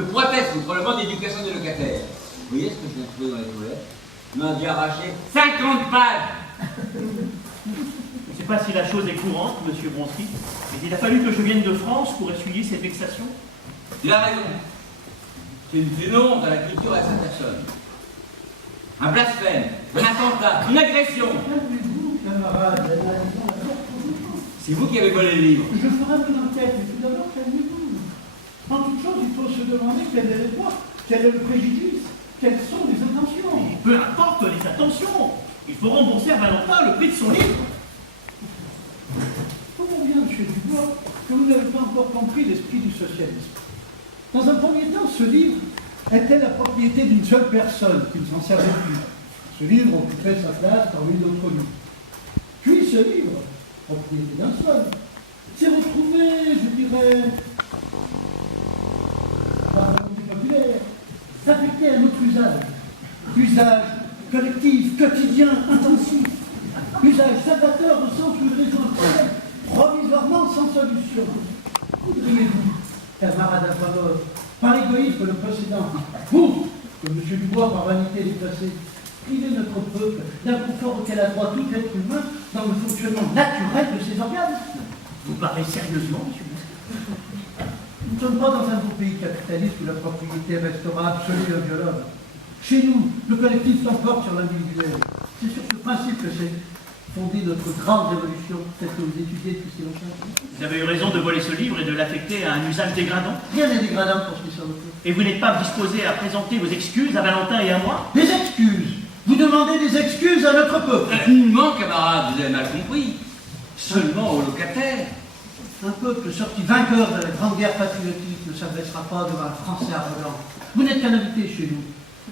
Je proteste contre le mode d'éducation des locataires. Vous voyez ce que je viens de trouver dans les toilettes? Il m'a dû arracher 50 pages. Je ne sais pas si la chose est courante, monsieur Bronski, mais il a fallu que je vienne de France pour essuyer ces vexations. Il a raison. C'est une honte à la culture et à sa personne. Un blasphème, un attentat, une agression. Calmez-vous, camarade. C'est vous qui avez volé le livre. Je ferai une enquête, mais tout d'abord, calmez-vous. En toute chose, il faut se demander quelle est l'époque, quel est le préjudice, quelles sont les intentions. Et peu importe les attentions, il faut rembourser à Valentin le prix de son livre. Comment bien, monsieur Dubois, que vous n'avez pas encore compris l'esprit du socialisme. Dans un premier temps, ce livre était la propriété d'une seule personne qui ne s'en servait plus. Ce livre occupait sa place parmi d'autres livres. Puis ce livre, propriété d'un seul, s'est retrouvé, je dirais, par la volonté populaire, s'affecter à un autre usage. Usage collectif, quotidien, intensif. Usage salvateur au sens où il résout le problème, provisoirement sans solution. Voudriez-vous, camarade Afonov, par l'égoïsme le précédent, vous, que M. Dubois, par vanité déplacée, priver notre peuple d'un confort auquel a droit tout être humain dans le fonctionnement naturel de ses organes? Vous parlez sérieusement, monsieur Bronski? Nous ne sommes pas dans un beau pays capitaliste où la propriété restera absolue et inviolable. Chez nous, le collectif l'emporte sur l'individuel. C'est sur ce principe que s'est fondée notre grande révolution, celle que vous étudiez depuis si longtemps. Vous avez eu raison de voler ce livre et de l'affecter à un usage dégradant. Rien n'est dégradant pour ce qui s'en occupe. Et vous n'êtes pas disposé à présenter vos excuses à Valentin et à moi? Des excuses. Vous demandez des excuses à notre peuple. Non, camarade, vous avez mal compris. Seulement aux locataires. Un peuple sorti vainqueur de la grande guerre patriotique ne s'adressera pas devant un Français arrogant. Vous n'êtes qu'un invité chez nous.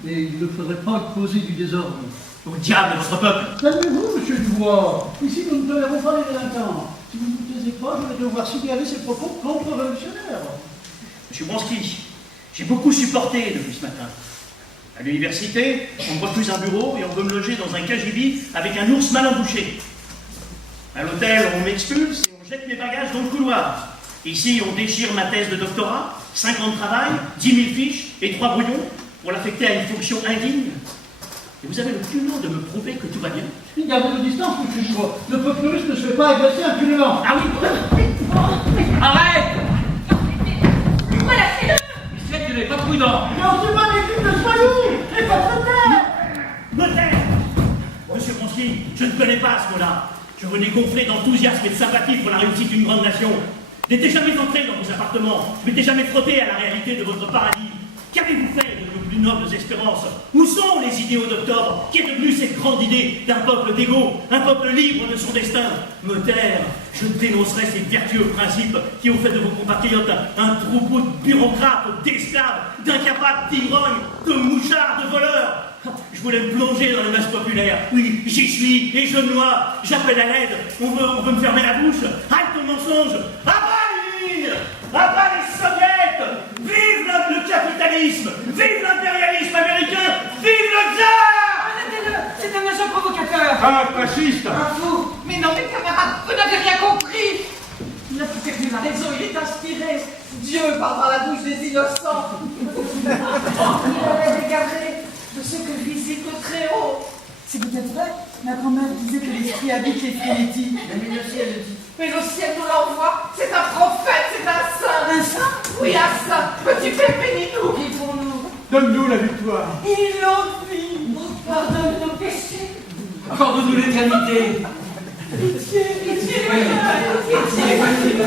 Et il ne faudrait pas causer du désordre. Au diable, votre peuple! Calmez-vous, monsieur Dubois. Ici, nous ne tolérons pas les délinquants. Si vous ne vous taisez pas, je vais devoir signaler ces propos contre-révolutionnaires. Monsieur Bronski, j'ai beaucoup supporté depuis ce matin. À l'université, on me refuse un bureau et on veut me loger dans un cagibi avec un ours mal embouché. À l'hôtel, on m'expulse et on jette mes bagages dans le couloir. Ici, on déchire ma thèse de doctorat, 5 ans de travail, 10 000 fiches et 3 brouillons pour l'affecter à une fonction indigne. Et vous avez le culot de me prouver que tout va bien. Gardez vos distances, monsieur Dubois. Le peuple russe ne se fait pas agresser impunément. Ah oui! Arrête! Relâchez-le! Michel, tu n'es pas prudent. Mais on se bat l'équipe de Soyou et votre terre. Me taire! Monsieur Bronski, je ne connais pas ce mot-là. Je venais gonfler d'enthousiasme et de sympathie pour la réussite d'une grande nation. Je n'étais jamais entré dans vos appartements. Je m'étais jamais frotté à la réalité de votre paradis. Qu'avez-vous fait de nos plus nobles espérances? Où sont les idéaux d'octobre? Qui est devenu cette grande idée d'un peuple d'égaux, un peuple libre de son destin? Me taire, je dénoncerai ces vertueux principes qui ont fait de vos compatriotes un troupeau de bureaucrates, d'esclaves, d'incapables, d'ivrognes, de mouchards, de voleurs. Je voulais me plonger dans les masses populaires. Oui, j'y suis, et je noie. J'appelle à l'aide. On veut me fermer la bouche. Halte au mensonge. À bas les lignes! À bas les soviets! Vive le capitalisme! Vive l'impérialisme américain! Vive le tsar! Arrêtez-le! C'est un agent provocateur! Un fasciste! Un fou! Mais non, mes camarades, vous n'avez rien compris! Il a tout perdu la raison, il est inspiré! Dieu parle par la bouche des innocents! Il avait dégagé de ce que visite le Très-Haut! C'est peut-être vrai. Ma grand-mère disait que l'esprit habite les frénéties. Mais le ciel le dit. Mais le ciel nous l'envoie! C'est un prophète, c'est un saint! Un saint? Oui, un saint! Petit Père, bénis-nous! Et pour nous, Donne-nous la victoire! ils l'ont dit. Pardonne nos péchés! Accorde-nous l'éternité. Pitié, Pitié! Pitié! Pitié!